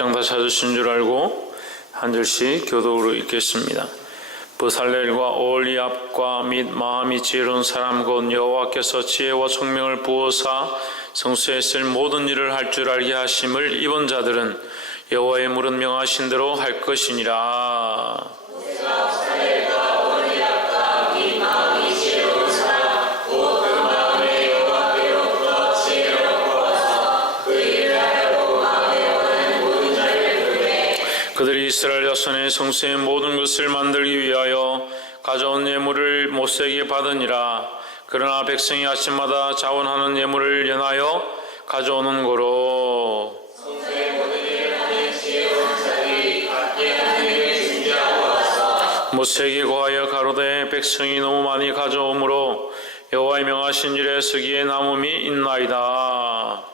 6장 다 찾으신 줄 알고 한 절씩 교독으로 읽겠습니다. 브살렐과 오홀리압과 및 마음이 지혜로운 사람 곧 여호와께서 지혜와 총명을 부어사 성소에 쓸 모든 일을 할 줄 알게 하심을 입은 자들은 여호와의 물은 명하신 대로 할 것이니라. 그들이 이스라엘 자손의 성소의 모든 것을 만들기 위하여 가져온 예물을 모세에게 받으니라. 그러나 백성이 아침마다 자원하는 예물을 연하여 가져오는 고로 성소의 모든 일을 하는 지혜로운 자들이 각기 한 일을 준비하고 와서 모세에게 고하여 가로되 백성이 너무 많이 가져오므로 여호와의 명하신 일에 서기에 남음이 있나이다.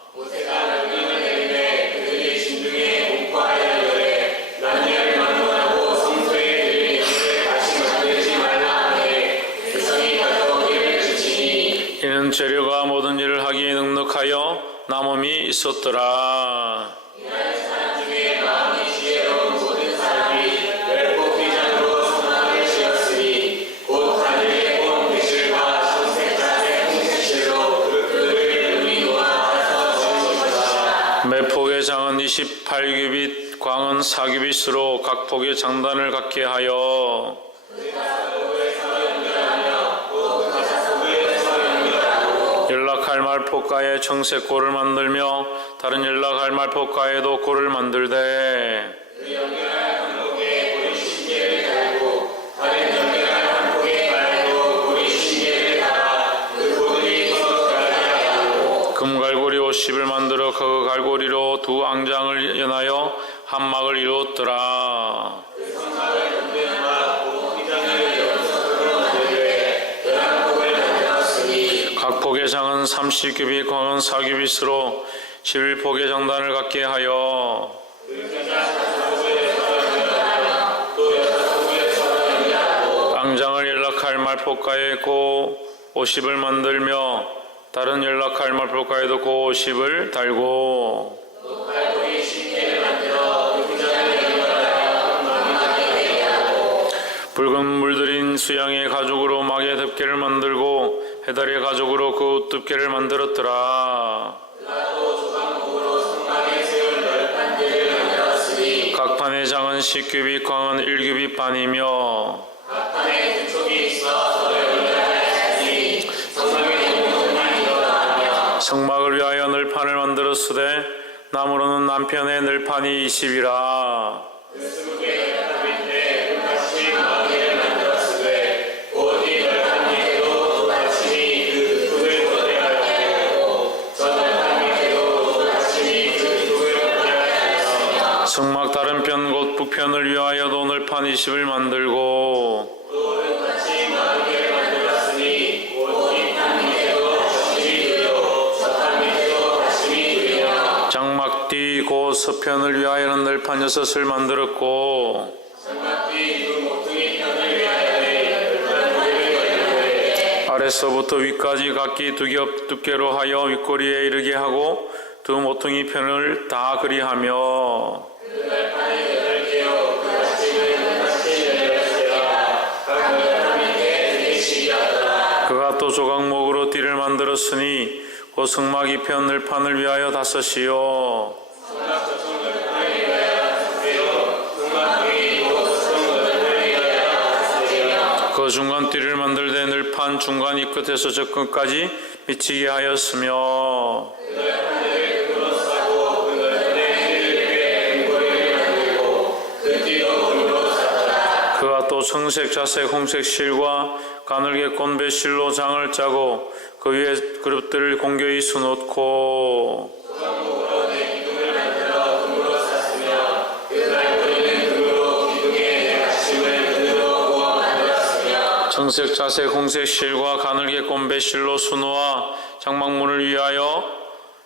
이는 재료가 모든 일을 하기에 넉넉하여 남음이 있었더라. 이는 사람 중에 마음이 지혜로운 모든 사람이 열폭 비장으로 성막을 지었으니 곧 하늘의 본 배실과 청색 자색 홍색실로 그들을 눈이 놓아서 지은 것이다. 매 폭의 장은 28규빗, 광은 4규빗으로 각 폭의 장단을 갖게 하여 연락할말포가에 청색 골을 만들며 다른 연락할말포가에도 골을 만들되 그 연결할 한복에 고리 신계를 달고 다른 연결할 한복에 말고 고리 신계를 달아 그 고들이 서로 들어가게 하고 금갈고리 50을 만들어 그 갈고리로 두 앙장을 연하여 한 막을 이루었더라. 그 성막을 만드는 막 보호장을 연속으로 만들되 열한 폭을 만들었으니 각 폭의 장은 30규빗, 광은 4규빗으로 11폭의 장단을 갖게 하여 앙장을 연락할 말포가에 고 50을 만들며 다른 연락할 말포가에도 고 50을 달고 붉은 물들인 수양의 가죽으로 막의 덮개를 만들고 해달의 가죽으로 그 덮개를 만들었더라. 각 판의 장은 10규빗, 광은 1규빗 반이며 각 판에 두 촉이 있어 서로 연결하였으니 성막의 동판이 일어나며 성막을 위하여 늘판을 만들었으되 나무로는 남편의 늘판이 20이라. 성막 다른 편 곧 북편을 위하여도 늘판 20을 만들고 또 흙같이 마루를 만들었으니 곧 뒷판 밑에도 젖심이 두려 서판 밑에도 받침이 두리며 장막 뒤 곧 서편을 위하여는 늘판 6을 만들었고 장막 뒤 두 모퉁이 편을 위하여는 늘판 2개를 만들되 아래서부터 위까지 각기 두 겹 두께로 하여 윗꼬리에 이르게 하고 두 모퉁이 편을 다 그리하며 그가 또 조각목으로 띠를 만들었으니 곧 성막 이편 늘판을 위하여 5이요 그 중간 띠를 만들되 늘판 중간 이 끝에서 저 끝까지 미치게 하였으며 그가 또 청색, 자색, 홍색 실과 가늘게 꼰 배실로 장을 짜고 그 위에 그릇들을 공교히 수놓고 청색, 자색, 홍색 실과 가늘게 꼰 배실로 수놓아 장막문을 위하여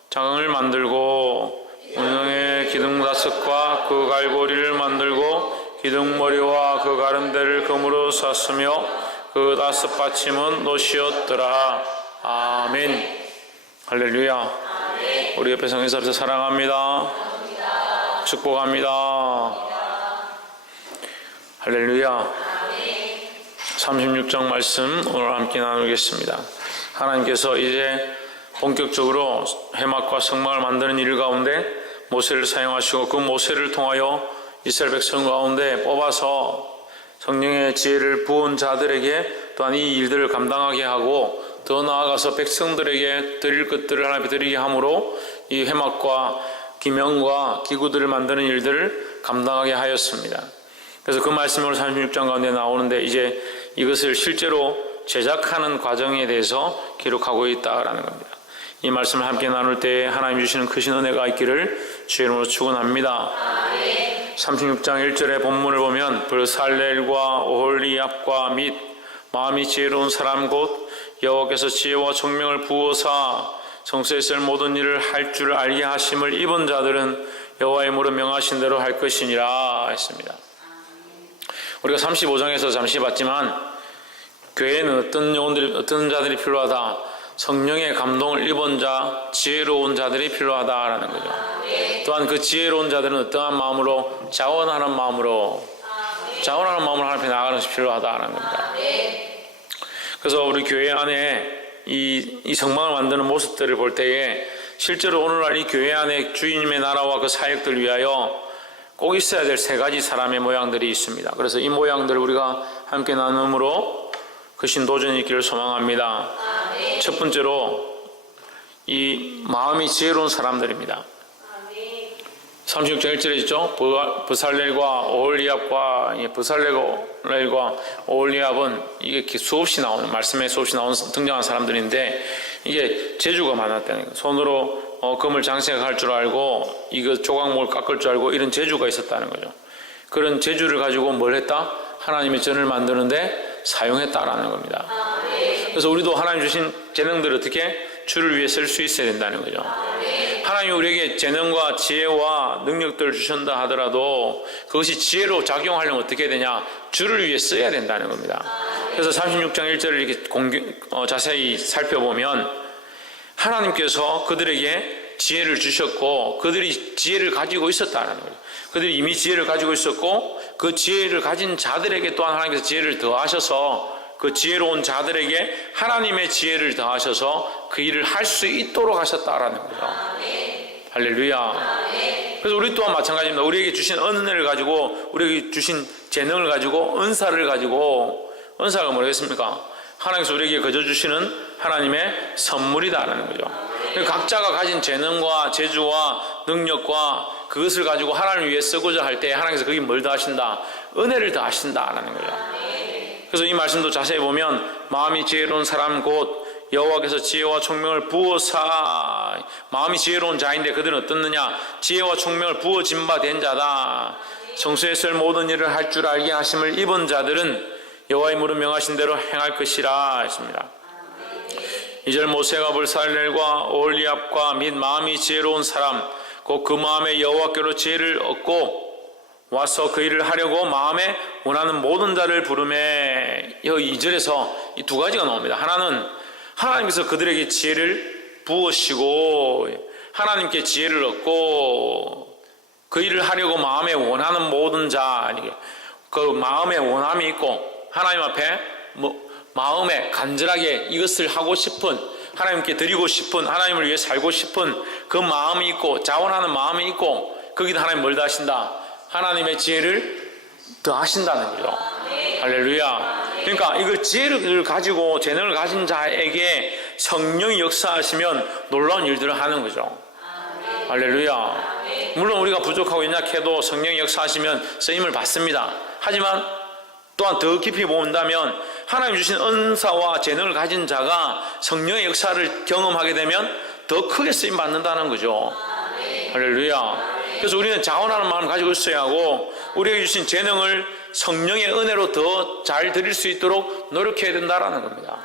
장을 만들고 문형의 기둥 5과 그 갈고리를 만들고 기둥머리와 그 가름대를 금으로 쌌으며 그 5 받침은 노시였더라. 아멘. 할렐루야. 아멘. 우리 옆에 성인사람들 사랑합니다. 축복합니다. 할렐루야. 36장 말씀 오늘 함께 나누겠습니다. 하나님께서 이제 본격적으로 회막과 성막을 만드는 일 가운데 모세를 사용하시고 그 모세를 통하여 이스라엘 백성 가운데 뽑아서 성령의 지혜를 부은 자들에게 또한 이 일들을 감당하게 하고 더 나아가서 백성들에게 드릴 것들을 하나님께 드리게 함으로 이 회막과 기명과 기구들을 만드는 일들을 감당하게 하였습니다. 그래서 그 말씀이 오늘 36장 가운데 나오는데 이제 이것을 실제로 제작하는 과정에 대해서 기록하고 있다라는 겁니다. 이 말씀을 함께 나눌 때 하나님 주시는 크신 은혜가 있기를 주의 이름으로 축원합니다. 36장 1절의 본문을 보면 브살렐과 오홀리압과 및 마음이 지혜로운 사람 곧 여호와께서 지혜와 총명을 부어사 성소에 쓸 모든 일을 할 줄 알게 하심을 입은 자들은 여호와의 이름으로 명하신 대로 할 것이니라 했습니다. 우리가 35장에서 잠시 봤지만 교회에는 어떤 자들이 필요하다? 성령의 감동을 입은 자, 지혜로운 자들이 필요하다라는 거죠. 또한 그 지혜로운 자들은 어떠한 마음으로 자원하는 마음으로 하나님 앞에 나아가는 것이 필요하다라는 겁니다. 그래서 우리 교회 안에 이 성막을 만드는 모습들을 볼 때에 실제로 오늘날 이 교회 안에 주님의 나라와 그 사역들 위하여 꼭 있어야 될 세 가지 사람의 모양들이 있습니다. 그래서 이 모양들을 우리가 함께 나눔으로 그 신도전이 있기를 소망합니다. 첫 번째로 이 마음이 지혜로운 사람들입니다. 36장 1절에 있죠. 브살렐과 오홀리압과 브살렐과 오홀리압은 이게 수없이 나오는 말씀에 수없이 등장한 사람들인데 이게 재주가 많았다는 거예요. 손으로 금을 장식할 줄 알고 이거 조각목을 깎을 줄 알고 이런 재주가 있었다는 거죠. 그런 재주를 가지고 뭘 했다? 하나님의 전을 만드는데 사용했다라는 겁니다. 그래서 우리도 하나님 주신 재능들을 어떻게 주를 위해 쓸 수 있어야 된다는 거죠. 하나님이 우리에게 재능과 지혜와 능력들을 주신다 하더라도 그것이 지혜로 작용하려면 어떻게 해야 되냐? 주를 위해 써야 된다는 겁니다. 그래서 36장 1절을 이렇게 자세히 살펴보면 하나님께서 그들에게 지혜를 주셨고 그들이 지혜를 가지고 있었다는 거예요. 그들이 이미 지혜를 가지고 있었고 그 지혜를 가진 자들에게 또한 하나님께서 지혜를 더하셔서 그 지혜로운 자들에게 하나님의 지혜를 더하셔서 그 일을 할 수 있도록 하셨다라는 거죠. 할렐루야. 그래서 우리 또한 마찬가지입니다. 우리에게 주신 은혜를 가지고 우리에게 주신 재능을 가지고 은사를 가지고 은사가 뭐겠습니까? 하나님께서 우리에게 거저 주시는 하나님의 선물이다라는 거죠. 각자가 가진 재능과 재주와 능력과 그것을 가지고 하나님을 위해 쓰고자 할 때 하나님께서 거기 뭘 더하신다? 은혜를 더하신다라는 거죠. 그래서 이 말씀도 자세히 보면 마음이 지혜로운 사람 곧 여호와께서 지혜와 총명을 부어사 마음이 지혜로운 자인데 그들은 어떻느냐? 지혜와 총명을 부어진 바 된 자다. 성소에 쓸 모든 일을 할 줄 알게 하심을 입은 자들은 여호와의 이름으로 명하신 대로 행할 것이라 했습니다. 2절 모세가 브살렐과 오홀리압과 및 마음이 지혜로운 사람 곧 그 마음에 여호와께로 지혜를 얻고 와서 그 일을 하려고 마음에 원하는 모든 자를 부르매. 여기 2절에서 이 두 가지가 나옵니다. 하나는 하나님께서 그들에게 지혜를 부으시고 하나님께 지혜를 얻고 그 일을 하려고 마음에 원하는 모든 자, 그 마음에 원함이 있고 하나님 앞에 마음에 간절하게 이것을 하고 싶은 하나님께 드리고 싶은 하나님을 위해 살고 싶은 그 마음이 있고 자원하는 마음이 있고 거기다 하나님 뭘 더하신다? 하나님의 지혜를 더하신다는 거죠. 할렐루야. 그러니까 이걸 지혜를 가지고 재능을 가진 자에게 성령이 역사하시면 놀라운 일들을 하는 거죠. 할렐루야. 물론 우리가 부족하고 연약해도 성령이 역사하시면 쓰임을 받습니다. 하지만 또한 더 깊이 본다면 하나님 주신 은사와 재능을 가진 자가 성령의 역사를 경험하게 되면 더 크게 쓰임 받는다는 거죠. 할렐루야. 그래서 우리는 자원하는 마음을 가지고 있어야 하고 우리에게 주신 재능을 성령의 은혜로 더 잘 드릴 수 있도록 노력해야 된다라는 겁니다.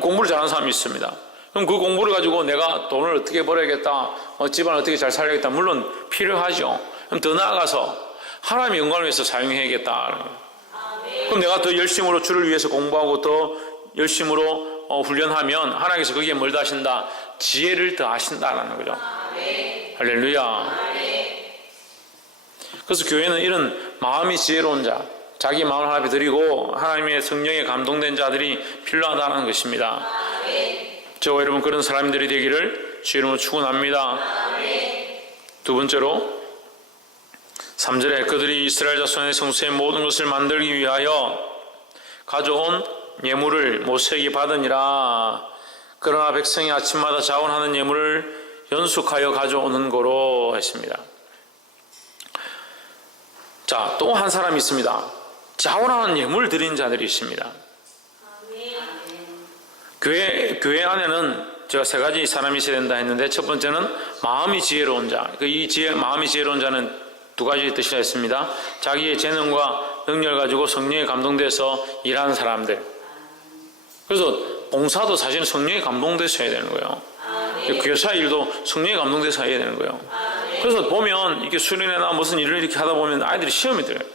공부를 잘하는 사람이 있습니다. 그럼 그 공부를 가지고 내가 돈을 어떻게 벌어야겠다, 집안을 어떻게 잘 살려야겠다, 물론 필요하죠. 그럼 더 나아가서 하나님의 영광을 위해서 사용해야겠다. 그럼 내가 더 열심으로 주를 위해서 공부하고 더 열심으로 훈련하면 하나님께서 거기에 뭘 더하신다? 지혜를 더하신다라는 거죠. 할렐루야. 그래서 교회는 이런 마음이 지혜로운 자, 자기 마음을 하나님 앞에 드리고 하나님의 성령에 감동된 자들이 필요하다는 것입니다. 저와 여러분 그런 사람들이 되기를 주 이름으로 축원합니다. 두 번째로 3절에 그들이 이스라엘 자손의 성소의 모든 것을 만들기 위하여 가져온 예물을 모세에게 받으니라. 그러나 백성이 아침마다 자원하는 예물을 연속하여 가져오는 거로 했습니다. 자, 또 한 사람이 있습니다. 자원하는 예물을 드린 자들이 있습니다. 교회 안에는 제가 세 가지 사람이 있어야 된다 했는데, 첫 번째는 마음이 지혜로운 자. 마음이 지혜로운 자는 두 가지 뜻이라 했습니다. 자기의 재능과 능력을 가지고 성령에 감동돼서 일하는 사람들. 그래서 봉사도 사실은 성령에 감동돼서 해야 되는 거예요. 교사 일도 성령에 감동돼서 해야 되는 거예요. 그래서 보면 이게 수련회나 무슨 일을 이렇게 하다 보면 아이들이 시험이 들어요.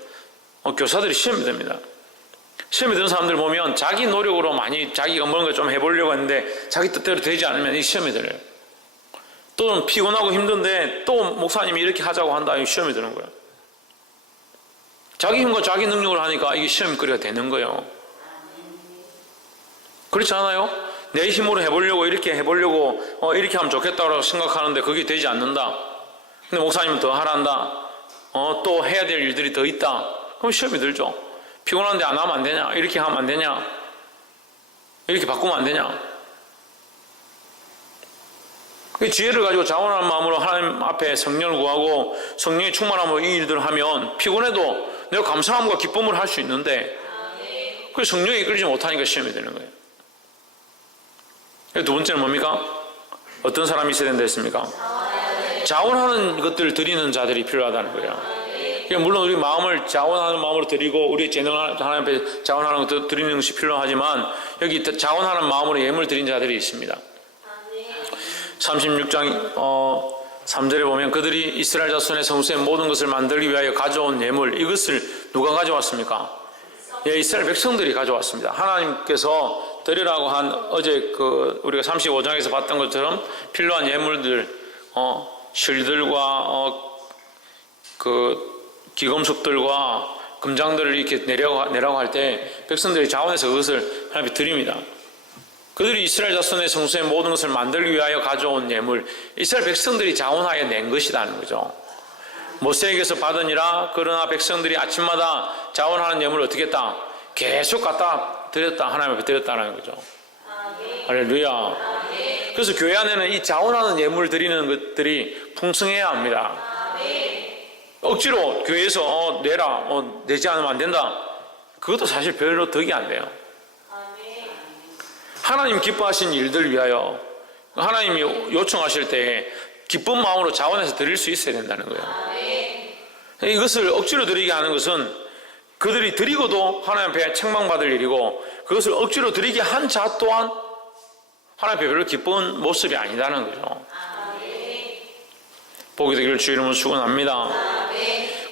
교사들이 시험이 됩니다. 시험이 드는 사람들 보면 자기 노력으로 많이 자기가 뭔가 좀 해보려고 했는데 자기 뜻대로 되지 않으면 이 시험이 들어요. 또 피곤하고 힘든데 또 목사님이 이렇게 하자고 한다, 이 시험이 드는 거예요. 자기 힘과 자기 능력을 하니까 이게 시험거리가 되는 거예요. 그렇지 않아요? 내 힘으로 해보려고 이렇게 하면 좋겠다고 생각하는데 그게 되지 않는다. 근데 목사님은 더 하란다. 또 해야 될 일들이 더 있다. 그럼 시험이 들죠. 피곤한데 안 하면 안 되냐? 이렇게 하면 안 되냐? 이렇게 바꾸면 안 되냐? 그 지혜를 가지고 자원하는 마음으로 하나님 앞에 성령을 구하고 성령의 충만함으로 이 일들을 하면 피곤해도 내가 감사함과 기쁨을 할 수 있는데 그 성령이 이끌지 못하니까 시험이 되는 거예요. 두 번째는 뭡니까? 어떤 사람이 있어야 된다 했습니까? 자원하는 것들을 드리는 자들이 필요하다는 거예요. 물론 우리 마음을 자원하는 마음으로 드리고 우리 재능을 하나님 앞에 자원하는 것도 드리는 것이 필요하지만 여기 자원하는 마음으로 예물 드린 자들이 있습니다. 36장 3절에 보면 그들이 이스라엘 자손의 성소의 모든 것을 만들기 위하여 가져온 예물, 이것을 누가 가져왔습니까? 이스라엘 백성들이 가져왔습니다. 하나님께서 드리라고 한 어제 우리가 35장에서 봤던 것처럼 필요한 예물들, 실들과 기금속들과 금장들을 이렇게 내라고 할 때 백성들이 자원해서 그것을 하나님께 드립니다. 그들이 이스라엘 자손의 성소의 모든 것을 만들기 위하여 가져온 예물, 이스라엘 백성들이 자원하여 낸 것이라는 거죠. 모세에게서 받으니라. 그러나 백성들이 아침마다 자원하는 예물을 어떻게 했다? 계속 갖다 드렸다. 하나님 앞에 드렸다는 거죠. 할렐루야. 그래서 교회 안에는 이 자원하는 예물 드리는 것들이 풍성해야 합니다. 억지로 교회에서 내라, 내지 않으면 안 된다. 그것도 사실 별로 덕이 안 돼요. 하나님 기뻐하신 일들 위하여 하나님이 요청하실 때 기쁜 마음으로 자원해서 드릴 수 있어야 된다는 거예요. 이것을 억지로 드리게 하는 것은 그들이 드리고도 하나님 앞에 책망받을 일이고, 그것을 억지로 드리게 한 자 또한 하나님 앞에 별로 기쁜 모습이 아니다는 거죠. 보게 되기를 주 이름으로 축원합니다.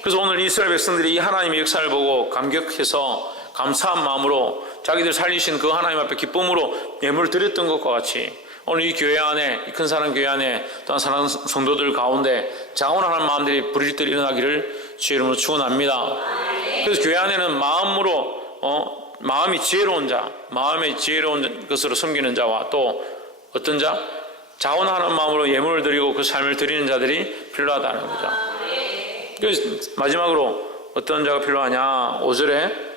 그래서 오늘 이스라엘 백성들이 이 하나님의 역사를 보고 감격해서 감사한 마음으로 자기들 살리신 그 하나님 앞에 기쁨으로 예물을 드렸던 것과 같이 오늘 이 교회 안에, 이 큰 사랑 교회 안에 또한 사랑하는 성도들 가운데 자원하는 마음들이 부릴들 일어나기를 주 이름으로 축원합니다. 그래서 교회 안에는 마음이 지혜로운 자, 마음의 지혜로운 것으로 섬기는 자와 또 어떤 자? 자원하는 마음으로 예물을 드리고 그 삶을 드리는 자들이 필요하다는 거죠. 그래서 마지막으로 어떤 자가 필요하냐? 5절에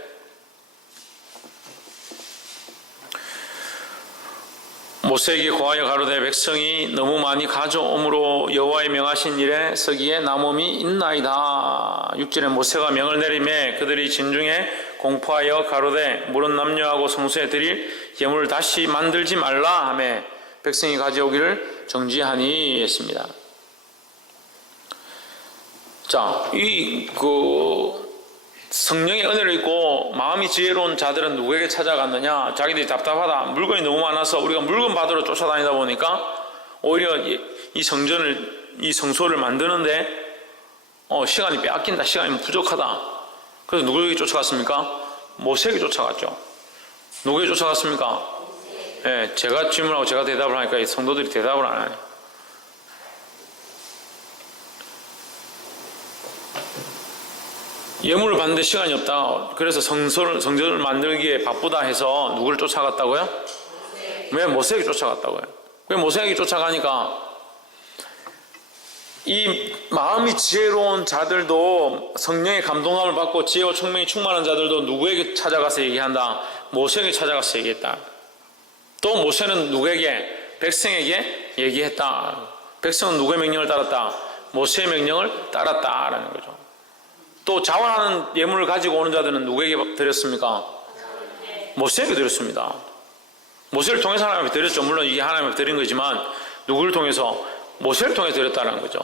모세에게 고하여 가로되 백성이 너무 많이 가져옴으로 여호와의 명하신 일에 서기에 남음이 있나이다. 6절에 모세가 명을 내리매 그들이 진중에 공포하여 가로되 물은 남녀하고 성소에 드릴 예물을 다시 만들지 말라 하매 백성이 가져오기를 정지하니 했습니다. 자, 성령의 은혜를 입고 마음이 지혜로운 자들은 누구에게 찾아갔느냐? 자기들이 답답하다. 물건이 너무 많아서 우리가 물건 받으러 쫓아다니다 보니까 오히려 이 성소를 만드는데 시간이 빼앗긴다. 시간이 부족하다. 그래서 누구에게 쫓아갔습니까? 모세에게 쫓아갔죠. 누구에게 쫓아갔습니까? 네, 제가 질문하고 제가 대답을 하니까 이 성도들이 대답을 안 하네요. 예물을 받는데 시간이 없다. 그래서 성전을 만들기에 바쁘다 해서 누구를 쫓아갔다고요? 왜 모세에게 쫓아갔다고요? 왜 모세에게 쫓아가니까 이 마음이 지혜로운 자들도 성령의 감동함을 받고 지혜와 총명이 충만한 자들도 누구에게 찾아가서 얘기한다? 모세에게 찾아가서 얘기했다. 또 모세는 누구에게? 백성에게 얘기했다. 백성은 누구의 명령을 따랐다? 모세의 명령을 따랐다라는 거죠. 또 자원하는 예물을 가지고 오는 자들은 누구에게 드렸습니까? 모세에게 드렸습니다. 모세를 통해서 하나님께 드렸죠. 물론 이게 하나님께 드린 거지만 누구를 통해서? 모세를 통해 드렸다는 거죠.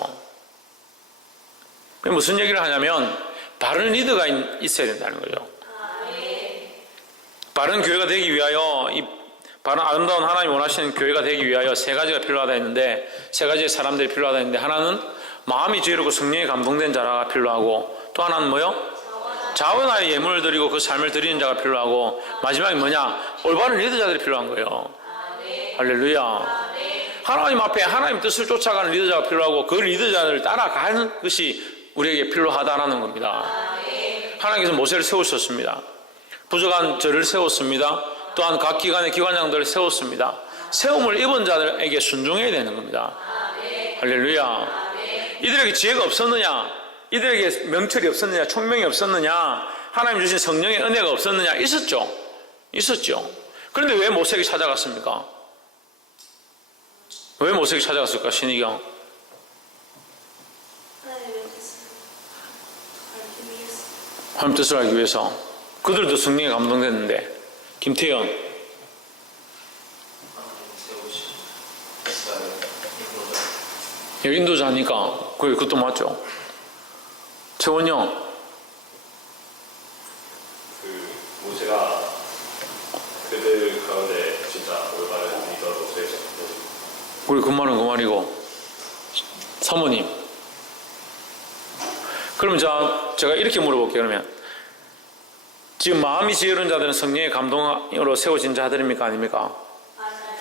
무슨 얘기를 하냐면 바른 리더가 있어야 된다는 거죠. 바른 교회가 되기 위하여, 이 바른 아름다운 하나님이 원하시는 교회가 되기 위하여 세 가지가 필요하다 했는데, 세 가지의 사람들이 필요하다 했는데, 하나는 마음이 지혜롭고 성령에 감동된 자가 필요하고, 또 하나는 뭐요? 자원하여 예물을 드리고 그 삶을 드리는 자가 필요하고, 마지막에 뭐냐? 올바른 리더자들이 필요한 거예요. 할렐루야. 하나님 앞에 하나님 뜻을 쫓아가는 리더자가 필요하고 그 리더자를 따라가는 것이 우리에게 필요하다라는 겁니다. 하나님께서 모세를 세우셨습니다. 부족한 저를 세웠습니다. 또한 각 기관의 기관장들을 세웠습니다. 세움을 입은 자들에게 순종해야 되는 겁니다. 할렐루야. 이들에게 지혜가 없었느냐? 이들에게 명철이 없었느냐? 총명이 없었느냐? 하나님 주신 성령의 은혜가 없었느냐? 있었죠. 있었죠. 그런데 왜 모세에게 찾아갔습니까? 왜 모세에게 찾아갔을까? 신의경. 하나님 뜻을 알기 위해서. 그들도 성령에 감동됐는데. 김태현. 인도자 하니까 그것도 맞죠. 최원영. 모세가 그들 가운데 진짜 올바른 리더로 세우셨거든요. 우리 그 말은 그 말이고. 사모님. 그럼 제가 이렇게 물어볼게요. 그러면 지금 마음이 지혜로운 자들은 성령의 감동으로 세워진 자들입니까? 아닙니까?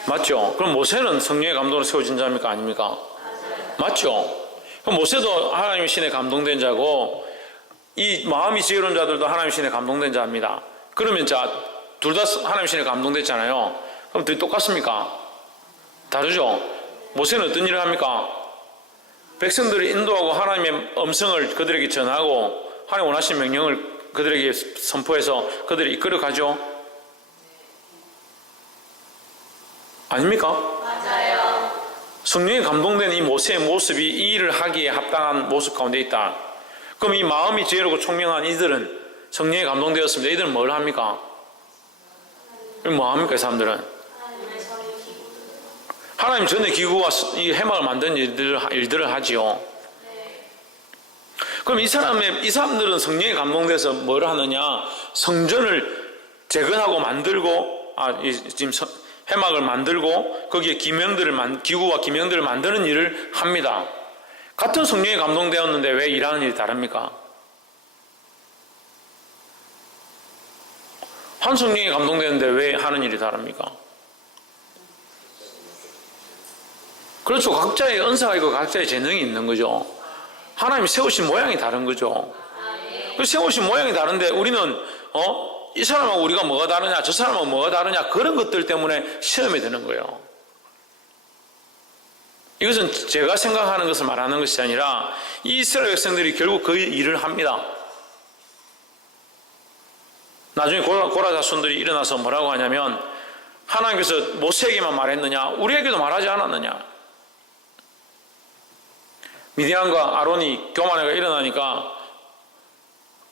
맞죠? 그럼 모세는 성령의 감동으로 세워진 자입니까? 아닙니까? 맞죠? 그럼 모세도 하나님의 신에 감동된 자고 이 마음이 지혜로운 자들도 하나님의 신에 감동된 자입니다. 그러면 둘 다 하나님의 신에 감동됐잖아요. 그럼 둘이 똑같습니까? 다르죠? 모세는 어떤 일을 합니까? 백성들을 인도하고 하나님의 음성을 그들에게 전하고 하나님 원하시는 명령을 그들에게 선포해서 그들을 이끌어 가죠. 아닙니까? 맞아요. 성령에 감동된 이 모세의 모습이 이 일을 하기에 합당한 모습 가운데 있다. 그럼 이 마음이 지혜롭고 총명한 이들은 성령에 감동되었습니다. 이들은 뭘 합니까? 뭐 합니까? 이 사람들은 하나님 전에 기구와 이 해막을 만드는 일들을 하지요. 그럼 이 사람들은 성령에 감동돼서 뭘 하느냐? 성전을 재건하고 만들고, 지금 해막을 만들고, 거기에 기구와 기명들을 만드는 일을 합니다. 같은 성령에 감동되었는데 왜 일하는 일이 다릅니까? 한 성령에 감동되는데 왜 하는 일이 다릅니까? 그렇죠. 각자의 은사가 있고 각자의 재능이 있는 거죠. 하나님이 세우신 모양이 다른 거죠. 그 세우신 모양이 다른데 우리는 이 사람하고 우리가 뭐가 다르냐, 저 사람하고 뭐가 다르냐, 그런 것들 때문에 시험에 드는 거예요. 이것은 제가 생각하는 것을 말하는 것이 아니라 이 이스라엘 백성들이 결국 그 일을 합니다. 나중에 고라 자손들이 일어나서 뭐라고 하냐면 하나님께서 모세에게만 말했느냐, 우리에게도 말하지 않았느냐. 미디안과 아론이 교만회가 일어나니까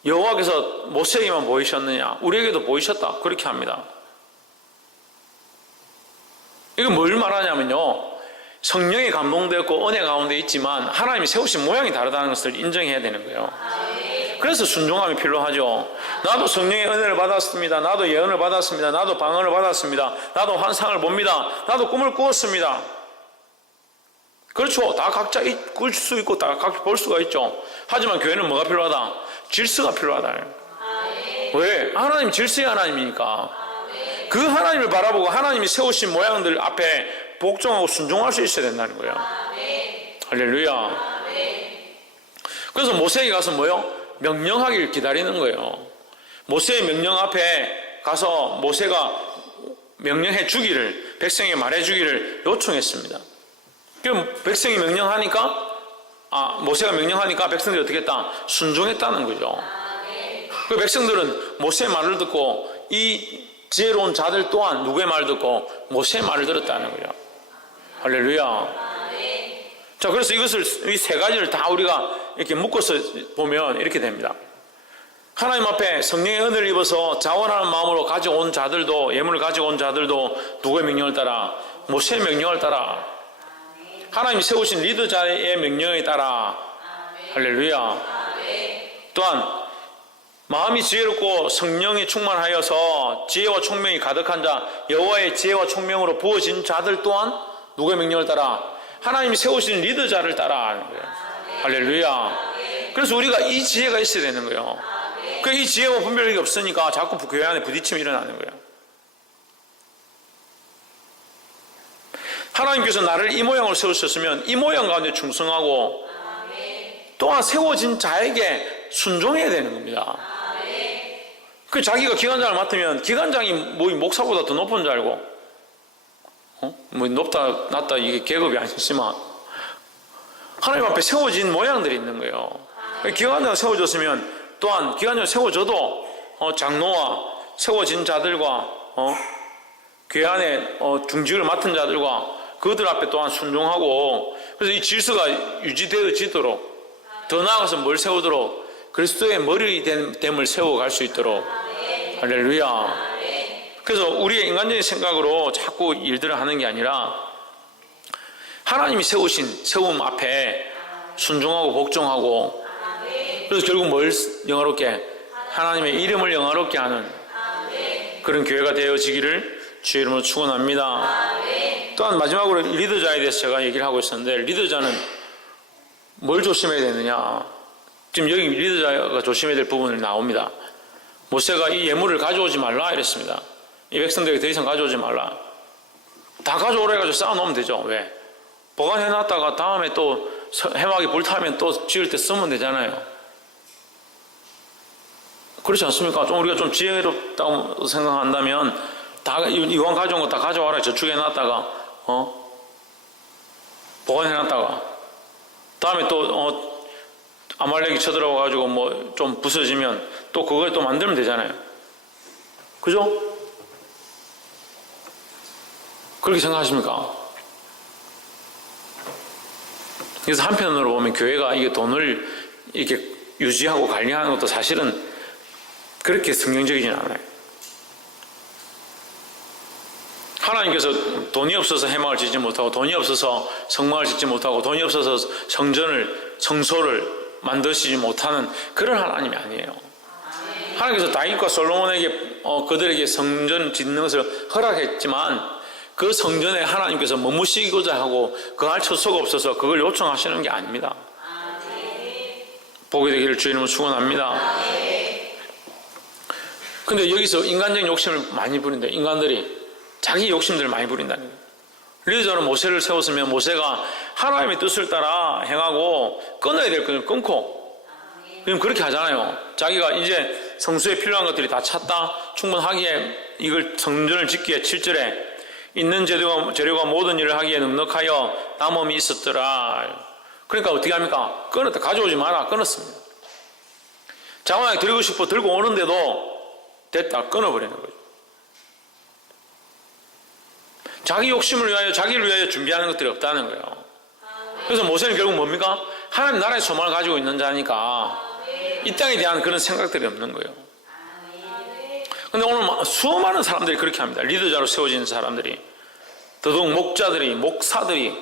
여호와께서 모세에게만 보이셨느냐, 우리에게도 보이셨다, 그렇게 합니다. 이거 뭘 말하냐면요, 성령에 감동되었고 은혜 가운데 있지만 하나님이 세우신 모양이 다르다는 것을 인정해야 되는 거예요. 그래서 순종함이 필요하죠. 나도 성령의 은혜를 받았습니다. 나도 예언을 받았습니다. 나도 방언을 받았습니다. 나도 환상을 봅니다. 나도 꿈을 꾸었습니다. 그렇죠. 다 각자 꿀 수 있고 다 각자 볼 수가 있죠. 하지만 교회는 뭐가 필요하다? 질서가 필요하다. 왜? 하나님 질서의 하나님이니까. 그 하나님을 바라보고 하나님이 세우신 모양들 앞에 복종하고 순종할 수 있어야 된다는 거예요. 할렐루야. 그래서 모세에게 가서 뭐요? 명령하길 기다리는 거예요. 모세의 명령 앞에 가서 모세가 명령해 주기를, 백성에게 말해 주기를 요청했습니다. 그럼 백성이 명령하니까, 모세가 명령하니까 백성들이 어떻게 했다? 순종했다는 거죠. 그 백성들은 모세의 말을 듣고 이 지혜로운 자들 또한 누구의 말을 듣고 모세의 말을 들었다는 거예요. 할렐루야. 자, 그래서 이것을, 이 세 가지를 다 우리가 이렇게 묶어서 보면 이렇게 됩니다. 하나님 앞에 성령의 은혜를 입어서 자원하는 마음으로 가져온 자들도, 예물을 가져온 자들도 누구의 명령을 따라? 모세의 명령을 따라. 하나님이 세우신 리더자의 명령에 따라. 할렐루야. 또한 마음이 지혜롭고 성령이 충만하여서 지혜와 총명이 가득한 자, 여호와의 지혜와 총명으로 부어진 자들 또한 누구의 명령을 따라? 하나님이 세우신 리더자를 따라 하는 거예요. 할렐루야. 그래서 우리가 이 지혜가 있어야 되는 거예요. 이 지혜와 분별력이 없으니까 자꾸 교회 안에 부딪힘이 일어나는 거예요. 하나님께서 나를 이 모양으로 세우셨으면 이 모양 가운데 충성하고 또한 세워진 자에게 순종해야 되는 겁니다. 그 자기가 기관장을 맡으면 기관장이 뭐 목사보다 더 높은 줄 알고, 뭐 높다 낮다 이게 계급이 아니지만 하나님 앞에 세워진 모양들이 있는 거예요. 기관장 세워졌으면 또한 기관장 세워져도 장로와 세워진 자들과 교회 안에 중직을 맡은 자들과 그들 앞에 또한 순종하고, 그래서 이 질서가 유지되어지도록, 더 나아가서 뭘 세우도록? 그리스도의 머리 됨을 세워갈 수 있도록. 할렐루야. 그래서 우리의 인간적인 생각으로 자꾸 일들을 하는 게 아니라 하나님이 세우신 세움 앞에 순종하고 복종하고, 그래서 결국 뭘 영화롭게? 하나님의 이름을 영화롭게 하는 그런 교회가 되어지기를 주의 이름으로 축원합니다. 또한 마지막으로 리더자에 대해서 제가 얘기를 하고 있었는데, 리더자는 뭘 조심해야 되느냐? 지금 여기 리더자가 조심해야 될 부분이 나옵니다. 모세가 이 예물을 가져오지 말라 이랬습니다. 이 백성들에게 더 이상 가져오지 말라. 다 가져오라 해가지고 쌓아놓으면 되죠. 왜? 보관해놨다가 다음에 또 해막이 불타면 또 지을 때 쓰면 되잖아요. 그렇지 않습니까? 우리가 좀 지혜롭다고 생각한다면 다 이왕 가져온 거 다 가져와라 저축해놨다가 보관해놨다가 다음에 또 아말렉이 쳐들어와가지고 뭐 좀 부서지면 또 그걸 또 만들면 되잖아요. 그죠? 그렇게 생각하십니까? 그래서 한편으로 보면 교회가 이게 돈을 이렇게 유지하고 관리하는 것도 사실은 그렇게 성경적이진 않아요. 하나님께서 돈이 없어서 해막을 짓지 못하고, 돈이 없어서 성막을 짓지 못하고, 돈이 없어서 성소를 만드시지 못하는 그런 하나님이 아니에요. 하나님께서 다윗과 솔로몬에게 그들에게 성전 짓는 것을 허락했지만 그 성전에 하나님께서 머무시고자 하고 그할 처소가 없어서 그걸 요청하시는 게 아닙니다. 보게 되기를 주님은 축원합니다. 근데 여기서 인간적인 욕심을 많이 부린다. 인간들이 자기 욕심들을 많이 부린다는 거예요. 리더자로 모세를 세웠으면 모세가 하나님의 뜻을 따라 행하고 끊어야 될 것을 끊고, 그럼 그렇게 하잖아요. 자기가 이제 성수에 필요한 것들이 다 찼다, 충분하기에 이걸 성전을 짓기에 7절에 있는 재료가 모든 일을 하기에 넉넉하여 남음이 있었더라. 그러니까 어떻게 합니까? 끊었다. 가져오지 마라. 끊었습니다. 자원하게 드리고 싶어 들고 오는데도 됐다. 끊어버리는 거죠. 자기 욕심을 위하여, 자기를 위하여 준비하는 것들이 없다는 거예요. 그래서 모세는 결국 뭡니까? 하나님 나라의 소망을 가지고 있는 자니까 이 땅에 대한 그런 생각들이 없는 거예요. 근데 오늘 수많은 사람들이 그렇게 합니다. 리더자로 세워진 사람들이, 더더욱 목자들이, 목사들이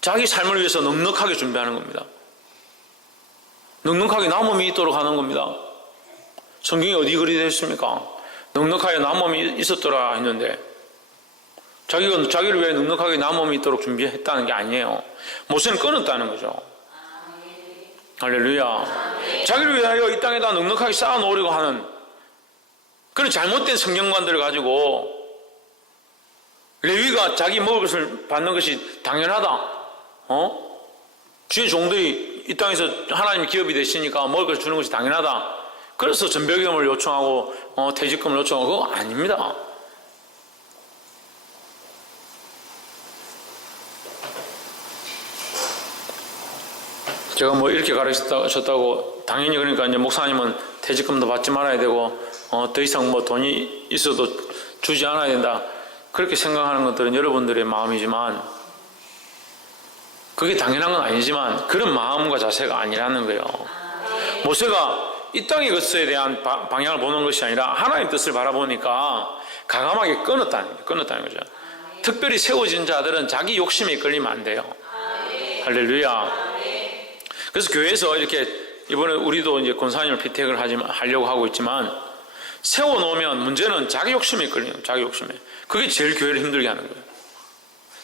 자기 삶을 위해서 넉넉하게 준비하는 겁니다. 넉넉하게 남음이 있도록 하는 겁니다. 성경에 어디 그리 되어 있습니까? 넉넉하게 남음이 있었더라 했는데 자기를 위해 넉넉하게 남음이 있도록 준비했다는 게 아니에요. 모세는 끊었다는 거죠. 할렐루야. 자기를 위하여 이 땅에다 넉넉하게 쌓아놓으려고 하는 그런 잘못된 성경관들을 가지고 레위가 자기 먹을 것을 받는 것이 당연하다, 주의 종들이 이 땅에서 하나님이 기업이 되시니까 먹을 걸 주는 것이 당연하다. 그래서 전배금을 요청하고 퇴직금을 요청하고 그거 아닙니다. 제가 뭐 이렇게 가르쳤다고 당연히 그러니까 이제 목사님은 퇴직금도 받지 말아야 되고 더 이상 뭐 돈이 있어도 주지 않아야 된다. 그렇게 생각하는 것들은 여러분들의 마음이지만 그게 당연한 건 아니지만 그런 마음과 자세가 아니라는 거예요. 모세가 이 땅의 것에 대한 방향을 보는 것이 아니라 하나님의 뜻을 바라보니까 과감하게 끊었다는 거죠. 특별히 세워진 자들은 자기 욕심에 끌리면 안 돼요. 할렐루야. 그래서 교회에서 이렇게 이번에 우리도 이제 권사님을 피택을 하려고 하고 있지만 세워놓으면 문제는 자기 욕심에 끌리는 자기 욕심에. 그게 제일 교회를 힘들게 하는 거예요.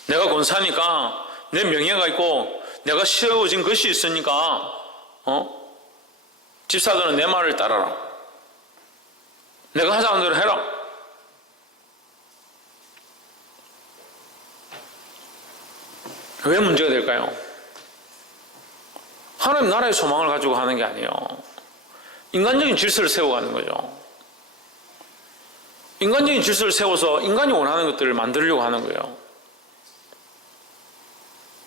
내가 권사니까 내 명예가 있고 내가 세워진 것이 있으니까 집사들은 내 말을 따라라. 내가 하자는 대로 해라. 왜 문제가 될까요? 하나님 나라의 소망을 가지고 하는 게 아니에요. 인간적인 질서를 세워가는 거죠. 인간적인 질서를 세워서 인간이 원하는 것들을 만들려고 하는 거예요.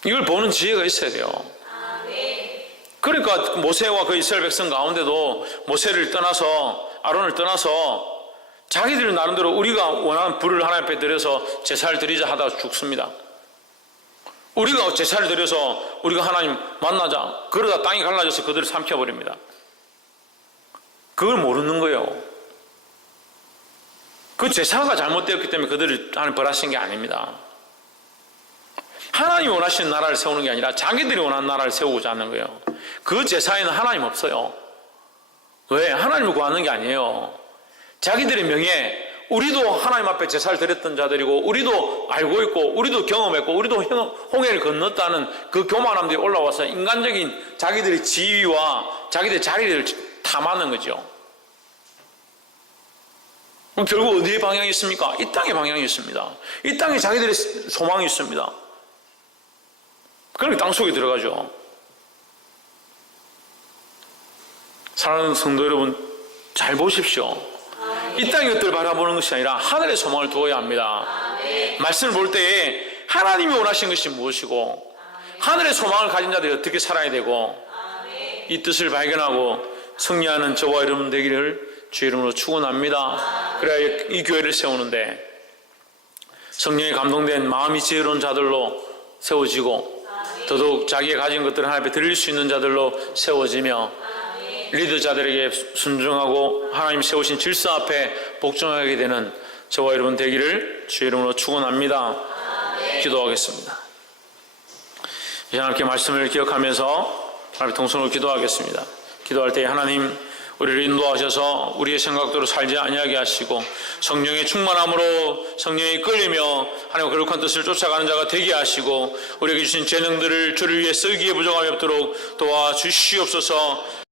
이걸 보는 지혜가 있어야 돼요. 그러니까 모세와 그 이스라엘 백성 가운데도 모세를 떠나서 아론을 떠나서 자기들 나름대로 우리가 원하는 불을 하나님 앞에 드려서 제사를 드리자 하다가 죽습니다. 우리가 제사를 드려서 우리가 하나님 만나자 그러다 땅이 갈라져서 그들을 삼켜버립니다. 그걸 모르는 거예요. 그 제사가 잘못되었기 때문에 그들을 하나님 벌하신 게 아닙니다. 하나님이 원하시는 나라를 세우는 게 아니라 자기들이 원하는 나라를 세우고자 하는 거예요. 그 제사에는 하나님 없어요. 왜? 하나님을 구하는 게 아니에요. 자기들의 명예, 우리도 하나님 앞에 제사를 드렸던 자들이고 우리도 알고 있고 우리도 경험했고 우리도 홍해를 건넜다는 그 교만함들이 올라와서 인간적인 자기들의 지위와 자기들의 자리를 탐하는 거죠. 그럼 결국 어디에 방향이 있습니까? 이 땅에 방향이 있습니다. 이 땅에 자기들의 소망이 있습니다. 그러니까 땅속에 들어가죠. 사랑하는 성도 여러분, 잘 보십시오. 이 땅의 것들을 바라보는 것이 아니라 하늘의 소망을 두어야 합니다. 말씀을 볼 때에 하나님이 원하시는 것이 무엇이고 하늘의 소망을 가진 자들이 어떻게 살아야 되고 이 뜻을 발견하고 승리하는 저와 여러분 되기를 주 이름으로 축원합니다. 그래야 이 교회를 세우는데 성령에 감동된 마음이 지혜로운 자들로 세워지고 더더욱 자기가 가진 것들을 하나님 앞에 드릴 수 있는 자들로 세워지며 리더자들에게 순종하고 하나님 세우신 질서 앞에 복종하게 되는 저와 여러분 되기를 주 이름으로 축원합니다. 기도하겠습니다. 이제 함께 말씀을 기억하면서 하나님 동선으로 기도하겠습니다. 기도할 때 하나님 우리를 인도하셔서 우리의 생각대로 살지 아니하게 하시고 성령의 충만함으로 성령이 끌리며 하나님의 거룩한 뜻을 쫓아가는 자가 되게 하시고 우리에게 주신 재능들을 주를 위해 쓰기에 부족함이 없도록 도와주시옵소서.